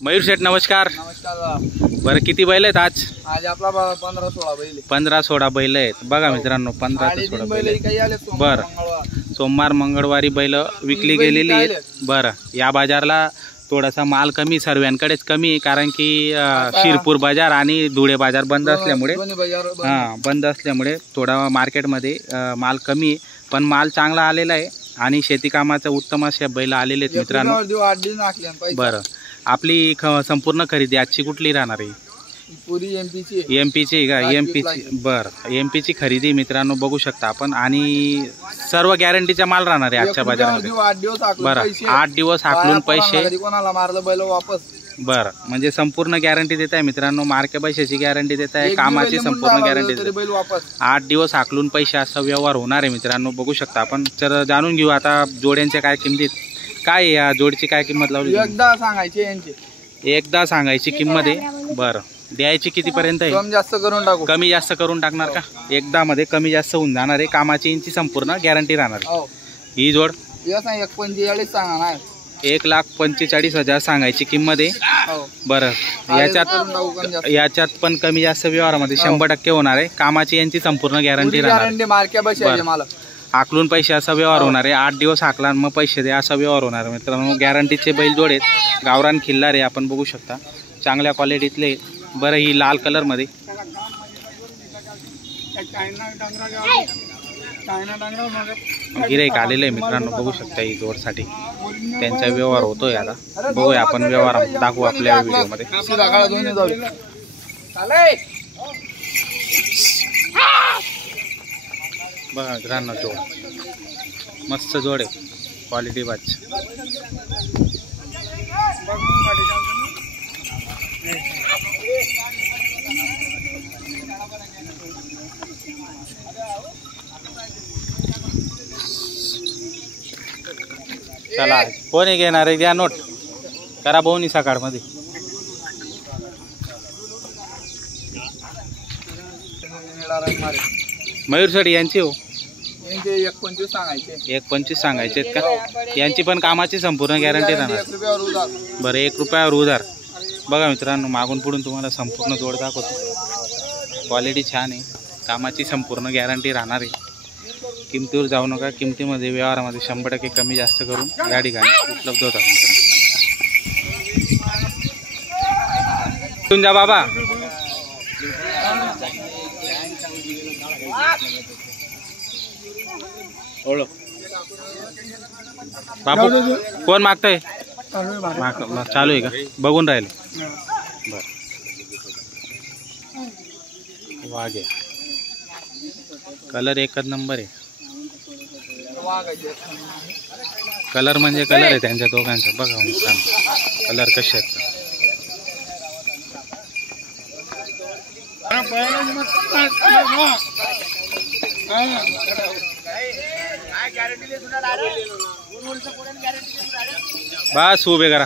मयूर शेठ नमस्कार। नमस्कार। बरं किती बैल आहेत आज? आज आपला 15-16 बैल 15-16 बैल आहेत बघा मित्रांनो, 15 ते 16 बैल आहेत। बरं सोमवार मंगळवारी बैल विकली गेलेली आहेत। बरं या बाजारला थोडासा माल कमी, सर्वांकडेच कमी, कारण की शिरपूर बाजार आणि धुळे बाजार बंद असल्यामुळे बंद असल्यामुळे थोडा मार्केटमध्ये माल कमी, पण माल चांगला आलेला आहे आणि शेती कामाचा उत्तम असे बैल आलेले आहेत मित्रांनो। बरं आपली संपूर्ण खरेदी आजची कुठली राहणार आहे? पुरी एमपीची का? एमपीची। बरं एमपीची खरेदी मित्रांनो बघू शकता आपण, आणि सर्व गॅरंटीचा माल राहणार आहे आजच्या बाजारामध्ये। बरं 8 दिवस हाकलून पैसे कोणाला मारलं बैल वापस। बरं म्हणजे संपूर्ण गॅरंटी देत आहे मित्रांनो, मार्के पैशाची गॅरंटी देत आहे, कामाची संपूर्ण गॅरंटी देत आहे। 8 दिवस हाकलून पैसे असा व्यवहार होणार आहे मित्रांनो, बघू शकता आपण। तर जाणून घेऊ आता जोड्यांच्या काय किमतीत, काय या जोडीची काय किंमत लावली? एकदा सांगायची यांची, एकदा सांगायची किंमत आहे। बरं द्यायची किती पर्यंत आहे? कमी जास्त करून टाकू। कमी जास्त करून टाकणार का? एकदा मध्ये कमी जास्त होऊन जाणार आहे, कामाची यांची संपूर्ण गॅरंटी राहणार आहे। ही जोड 145 सांगा, 1,45,000 सांगायची किंमत आहे। बरं याच्यात पण कमी जास्त व्यवहारामध्ये 100% होणार आहे, कामाची यांची संपूर्ण गॅरंटी राहणार। हाकलून पैसे असा व्यवहार होणार आहे, 8 दिवस हाकला मग पैसे द्या असा व्यवहार होणार आहे मित्रांनो। गॅरंटीचे बैल जोड आहेत, गावरान खिल्लार आहे, आपण बघू शकता चांगल्या क्वालिटीतले। बरं ही लाल कलर मध्ये गिऱ्हाईक आलेलं आहे मित्रांनो, बघू शकता ही जोडसाठी त्यांचा व्यवहार होतोय। आता बघूया आपण व्यवहार दाखवू आपल्या व्हिडिओमध्ये। बघा मित्रांनो जोड मस्त जोड आहे, क्वालिटी बाज। चला कोणी घेणार आहे द्या नोट करा बोनी सकाळ मध्ये। मयूर शेठ यांची हो 1,25 सांगायचे आहेत का? यांची पण कामाची संपूर्ण गॅरंटी राहणार। बरं 1 रुपयावर उधार। बघा मित्रांनो मागून पुढून तुम्हाला संपूर्ण जोड दाखवतो, क्वालिटी छान आहे, कामाची संपूर्ण गॅरंटी राहणार आहे। किमतीवर जाऊ नका, किमतीमध्ये व्यवहारामध्ये 100% कमी जास्त करून या ठिकाणी उपलब्ध होतात मित्रांनो। जा बाबा ओळख बाबू कोण मागताय? चालू आहे का? बघून राहिले। बर वाघे कलर एकच नंबर आहे, कलर म्हणजे कलर आहे त्यांच्या दोघांचा। बघा मित्रांनो कलर कसे आहेत। बस उभे करा।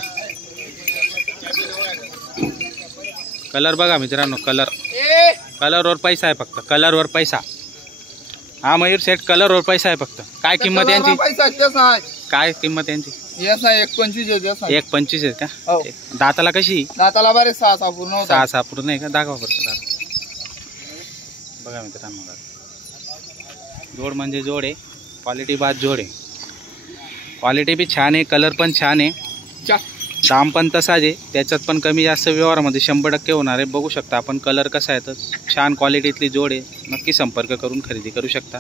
कलर बघा मित्रांनो, कलरवर पैसा आहे फक्त, कलरवर पैसा। हा मयूर शेठ कलरवर पैसा आहे फक्त। काय किंमत यांची? काय किंमत यांची? 1,25 आहे का? दाताला कशी? दाताला बरे 6 पूर्ण 6 पूर्ण आहे का? दाखवा बरं। बघा मित्रांनो जोड म्हणजे जोड आहे, क्वालिटी बाद जोड आहे, क्वालिटी बी छान आहे, कलर पण छान आहे, दाम पण तसाच आहे, त्याच्यात पण कमी जास्त व्यवहारामध्ये 100% होणार आहे। बघू शकता आपण कलर कसा आहे, तर छान क्वालिटीतली जोड आहे, नक्की संपर्क करून खरेदी करू शकता।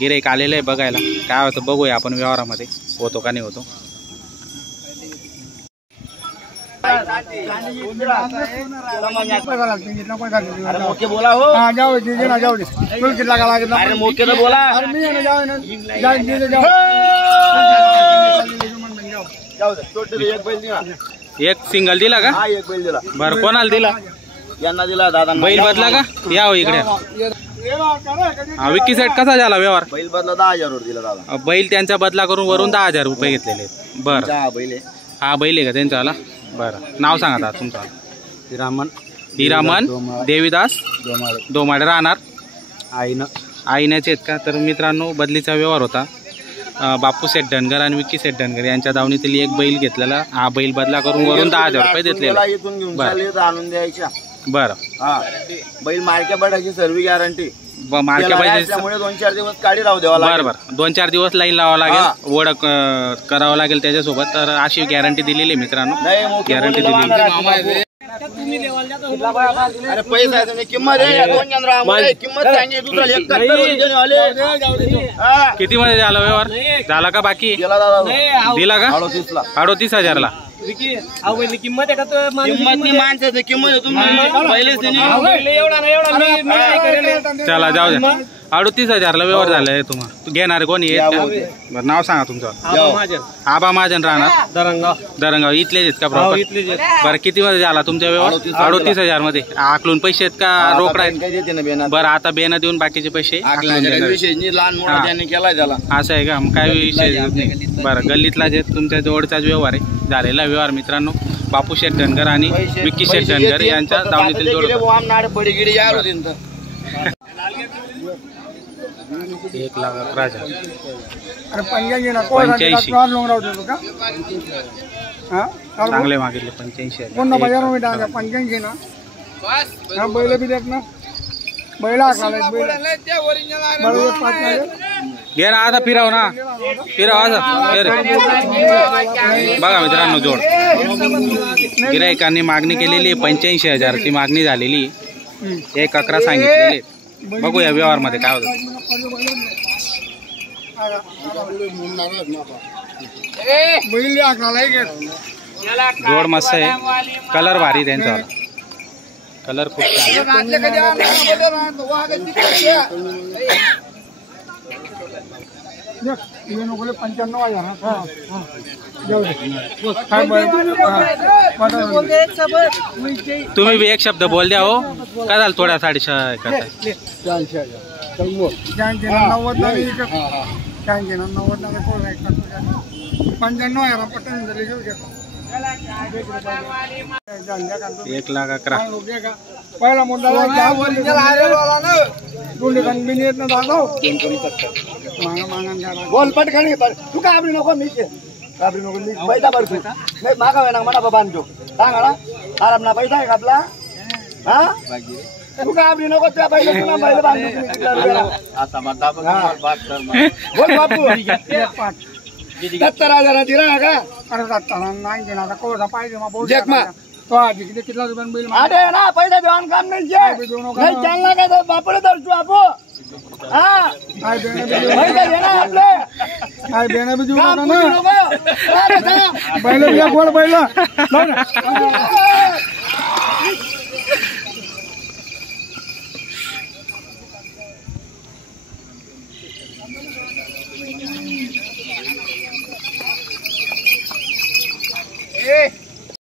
गिऱ्हाईक आलेलं आहे बघायला काय होतं, बघूया आपण व्यवहारामध्ये होतो का नाही होतो। एक सिंगल दिला का? एक बैल दिला। बरं कोणाला दिला? यांना दिला दादा। बैल बदला का? या हो इकडे। विक्की सेट कसा झाला व्यवहार? बैल बदला 10,000 वर दिला दादा। बैल त्यांचा बदला करून वरून 10,000 रुपये घेतलेले आहेत। बरं हा बैल आहे का त्यांचा आला? बरं नाव सांगा तुमचं? हिरामन देवीदास दोमाडे राहणार आईण्याचे आहेत का? तर मित्रांनो बदलीचा व्यवहार होता, बापू शेठ धनगर आणि विक्की शेठ धनगर यांच्या दावणीतील एक बैल घेतलेला. हा बैल बदला करून वरून 10,000 रुपये देतलेला. इथून घेऊन चालले तर आणून द्यायच्या. बरं. हा बैल मार्के बटाची सर्व गॅरंटी मार्के पाहिजे त्यामुळे 2-4 दिवस काढी राहू द्यावा लागेल. बरं बरं 2-4 दिवस लाईन लावावं लागेल, ओळख करावं लागेल त्याच्यासोबत. तर अशी गॅरंटी दिलेली आहे मित्रांनो, गॅरंटी दिलेली. अरे पैसा आहे तुम्ही किंमत आहे 2 चंद्रामध्ये किंमत सांगितली दुसरा 71 वाले. किती मध्ये झाला व्यवहार? झाला का बाकी? गेला दादा दिला का? 38 ला. 38,000 ला. किंमत आहे का तो किंमत माणसाची किंमत आहे तुम्ही पहिलेच चला जाऊ द्या. 38,000 ला व्यवहार झालाय. तुम्हाला घेणार कोणी? बरं नाव सांगा तुमचं. आबा महाजन राहणार दरंगाव. इथलेच आहेत का प्रॉपर? बरं किती मध्ये झाला तुमचा व्यवहार? 38,000 मध्ये. आकलून पैसे आहेत का रोकड आहेत? बरं आता बेना देऊन बाकीचे पैसे लहान मोठा त्याने केलाय त्याला. असं आहे का? मग काय विषय नाही. बरं गल्लीतला जे तुमच्या जवळचाच व्यवहार आहे. झालेला व्यवहार मित्रांनो बापू शेठ धनगर आणि विक्की शेठ धनगर यांच्या दावणीतील जोड. 1,11,000. 85 चांगले मागितले. 85,000. घे ना आता फिराव ना फिराव असं. बघा मित्रांनो जोड गिरायकांनी मागणी केलेली 85,000 ची मागणी झालेली. 1,11 सांगितलेले. बघूया व्यवहार मध्ये काय होतं. जोड मस्त आहे. कलर भारी त्यांचा. कलर खूप छान. तुम्ही भी एक शब्द बोल द्या हो. काय झालं थोड्या 6.5 करता. 1,11,000. पहिला मुद्दा बोल पटकन तू काबरी नको मी काबरी नको मी पैसा भरतो नाही मागावे ना म्हणा बाबा आणतो सांगा ना आराम ना पैसा आहे का आपला. हा तू काबरी नको त्या पैसा तुला बैल बोल बापू 70,000 दिला का? अरे 70 नाही देणार कोणता पाहिजे मग तो आधी किती रुपये बिल अरे ना पैसा देऊन काम नाही चालला का बापडे धरतो आपो. हा पैसा देणार आपले काय देणं बी देऊ नका ना. बैल बिया बोल बैल